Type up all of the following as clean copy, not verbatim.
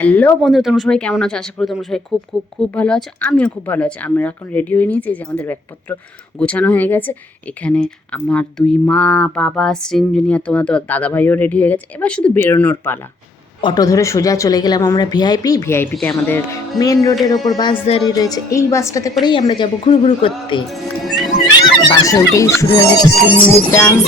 Hello বন্ধু, তোমরা সবাই কেমন আছো? আশা করি তোমরা সবাই খুব খুব খুব ভালো আছো। আমিও খুব ভালো আছি। আমরা এখন রেডি হয়ে নিয়েছি, যে আমাদের ব্যাগপত্র গোছানো হয়ে গেছে। এখানে আমার দুই মা, বাবা, সৃঞ্জনী আর তোমার দাদাভাইও রেডি হয়ে গেছে। এবার শুধু বেরোনোর পালা। অটো ধরে সোজা চলে গেলাম আমরা ভিআইপিতে। আমাদের মেন রোডের ওপর বাস দাঁড়িয়ে রয়েছে। এই বাসটাতে করেই আমরা যাব ঘুরু ঘুরু করতে। বাসে উঠেই শুরু হয়ে গেছে সৃঞ্জনীর ডান্স।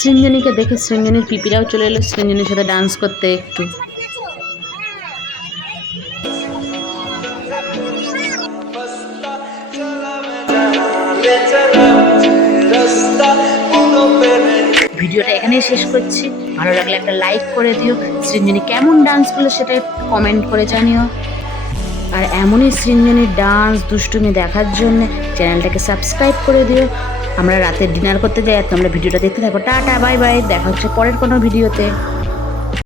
সৃঞ্জনীকে দেখে সৃঞ্জনীর পিপিরাও চলে এলো সৃঞ্জনীর সাথে ডান্স করতে একটু। ভিডিওটা এখানেই শেষ করছি। ভালো লাগলে একটা লাইক করে দিও। সৃঞ্জনী কেমন ডান্স করলো সেটা একটু কমেন্ট করে জানিও। আর এমনই সৃঞ্জনীর ডান্স দুষ্টুমি দেখার জন্য চ্যানেলটাকে সাবস্ক্রাইব করে দিও। আমরা রাতে ডিনার করতে যাই আর তোমরা ভিডিওটা দেখতে থাকো। টাটা, বাই বাই, দেখা হচ্ছে পরের কোনো ভিডিওতে।